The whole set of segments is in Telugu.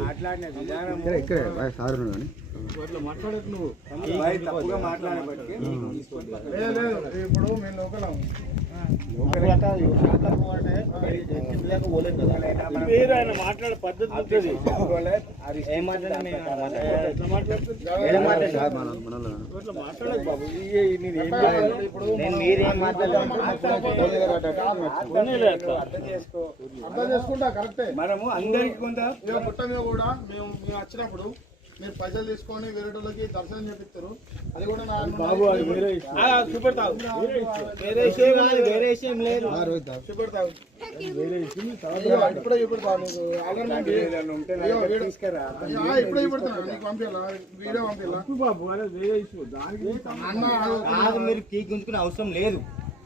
మాట్లాడిన విధానం ఇక్కడ ఇక్కడే బాయ్ సార్ ఇప్పుడు మేము లోకలం మాట్లాడే పద్ధతి ఉంటుంది. మనము అందరికి కొంత? పుట్ట మీద కూడా మేము మేము వచ్చినప్పుడు మీరు పైసలు తీసుకొని వేరే వాళ్ళకి దర్శనం చేపిస్తారు. అది కూడా ఇప్పుడే మీరు కేక్ గుంజుకునే అవసరం లేదు.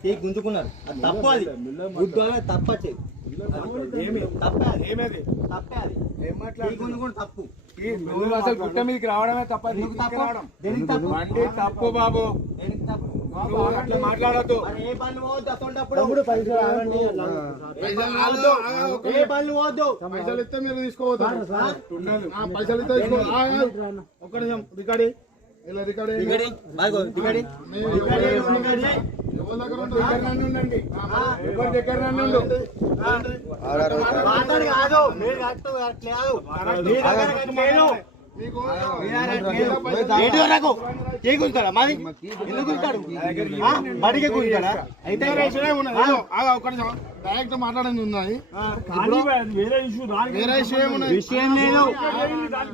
కేక్ గుంజుకున్నారు. అది తప్పు అది. తప్పు అది ఏమేది? తప్పే. నువ్వు అసలు గుట్ట మీదకి రావడమే తప్ప ఎందుకు తప్పు? దేనికి తప్పు? బండి తప్పు బాబు. మాట్లాడద్దు. ఏ పనులు పోవద్దు అసలు పైసలు ఆగండి. ఏ పనులు పోవద్దు. పైసలు ఇస్తే మీరు తీసుకోవద్దు. పైసలు ఇస్తే తీసుకో. ఆ, ఆ, ఒక్క నిమిషం. రికార్డి ఇలా రికార్డి దిగడి బాగో దిగడి మేము కాదు వరకు ఏ గుంజుతాడా మాది? ఎందుకు గుంజుతాడు? బడికి గుంజుతాడా అయితే. డైరెక్ట్ మాట్లాడింది ఉన్నది. వేరే ఇష్యూ వేరే విషయం లేదు.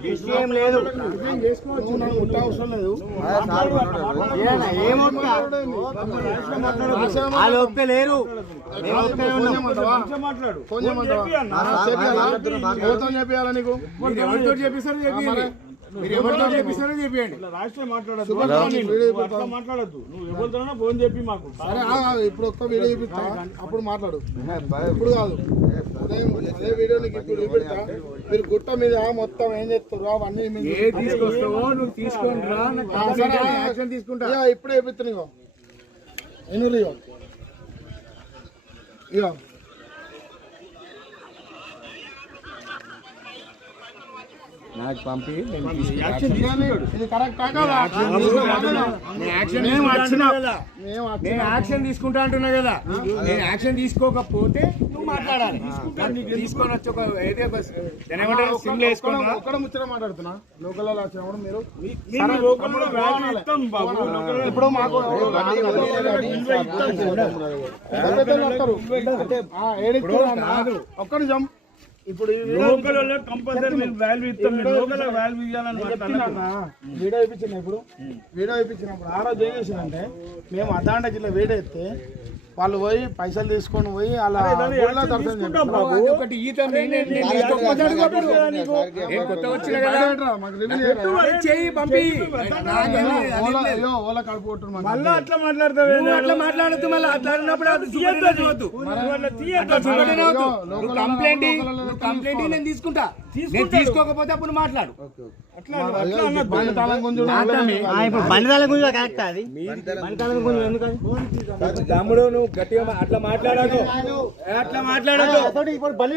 విషయం లేదు. ముట్ట అవసరం వాళ్ళు ఒక్క లేరు. ఫోన్ చేయమంటావా? చెప్పి చేపియాలా నీకు? చేపిస్తారో చెప్పండి మీరు ఎవరితో చెప్పండి రాష్ట్రం మాట్లాడద్దు. నువ్వు ఫోన్ చెప్పి మాకు. సరే ఆ, ఆ, ఇప్పుడు ఒక్క వీడియో చూపిస్తా. అప్పుడు మాట్లాడు. ఇప్పుడు కాదు. అదే అదే వీడియో నీకు ఇప్పుడు చూపిస్తా. మీరు గుట్ట మీద మొత్తం ఏం చేస్తారు? అవన్నీ తీసుకొస్తావో నువ్వు తీసుకుంటా. ఇక ఇప్పుడే చూపిస్తాను ఇగో. ఎన్నులు ఇగో. ఇగో. నాకు పంపి నేను యాక్షన్ తీసుకుంటా అంటున్నా కదా. నేను యాక్షన్ తీసుకోకపోతే నువ్వు మాట్లాడాలి. తీసుకొని వచ్చి ఒక ఏదో వేసుకున్నా ఒక్కడ ముచ్చట మాట్లాడుతున్నా. లోకల్ వచ్చినప్పుడు మీరు? ఇప్పుడు మాకు పెద్దలు వస్తారు. ఆ, ఏడికి అన్న. ఒక్క నిజం ఇప్పుడు కంపల్సరీ మేము వాల్యూ ఇస్తాం మేము. లోకల్ వాల్యూ ఇవ్వాలని. వీడియో ఇప్పించిన ఇప్పుడు వీడియో ఇప్పించినప్పుడు ఆ రోజు ఏం చేసిందంటే మేము అదాండ జిల్లా వీడియో ఎత్తే వాళ్ళు పోయి పైసలు తీసుకొని పోయి అలా ఓలా. మళ్ళా అట్లా మాట్లాడతావు నువ్వు అట్లా మాట్లాడద్దు మళ్ళీ కంప్లైంట్ కంప్లైంట్ నేను తీసుకుంటా. నేను తీసుకోకపోతే అప్పుడు మాట్లాడు అట్లా అట్లా అన్నద్దు. బండి తాళం గుంజుడు ఆ, ఇప్పుడు బండిదాల గురించి కరెక్ట్ అది బండిదాల గురించి ఎందుకని తమ్ముడు నువ్వు గట్టిగా మా- అట్లా మాట్లాడదు అట్లా మాట్లాడదు ఇప్పుడు బలి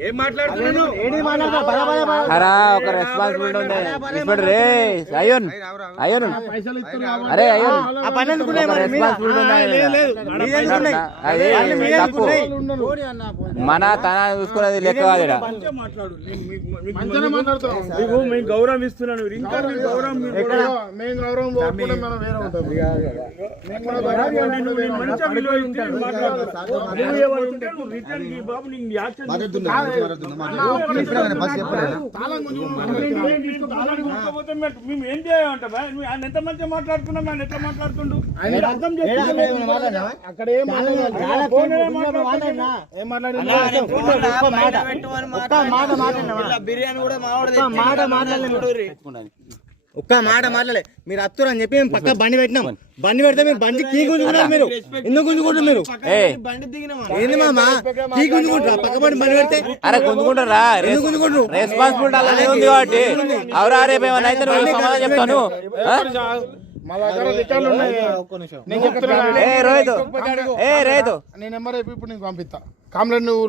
ఏం మాట్లాడుతున్నాను ఒక రెస్పాన్సిబిలిటీ ఉంది ఇప్పుడు రే అయ్యోన్ అయ్యోన్ అరే అయ్యోన్ ఆ పని? రెస్పాన్సిబిలిటీ ఆ, మన తన చూసుకునేది లెక్క కాదు మీకు- మీకు గౌరవం ఇస్తున్నాను. మీరు ఇంకా మీకు గౌరవం మీరు ఎక్కడ? మేము మేము మేము- మేము ఏం చేయాలంట ఆయన ఎంత మంచిగా మాట్లాడుతున్నాం ఆయన ఎట్లా మాట్లాడుతుండు? అర్థం ఏడా? అక్కడ ఏం మాట్లాడాలి ఏం ఒక్క మాట. ఒక్క మాట మాట్లాడినావా? బిర్యానీ కూడా ఒక్క మాట మాట్లాడలేదు ఒక్క మాట మాట్లాడలే. మీరు అత్తురు అని చెప్పి మేము పక్క బండి పెట్టినాం. బండి పెడితే మీరు బండి కీ గుంజుకుంటారు మీరు. ఎందుకు గుంజుకుంటారు మీరు? ఏంది మామ? కీ గుంజుకుంటారా పక్క బండి బండి పెడితే అరే గుంజుకుంటారా ఎందుకు గుంజుకుంటారు రెస్పాన్సిబిలిటీ అలానే ఉంది కాబట్టి. అవరా రేపు ఏమైనా అయితే సమాధానం చెప్తాను? మా దగ్గర రికార్డులు ఉన్నాయి. నేను చెప్తున్నా ఏ రోహిత్. ఏ రైతు నీ నెంబర్ రేపు ఇప్పుడు నీకు పంపిస్తా. కామ్రేడ్ నువ్వు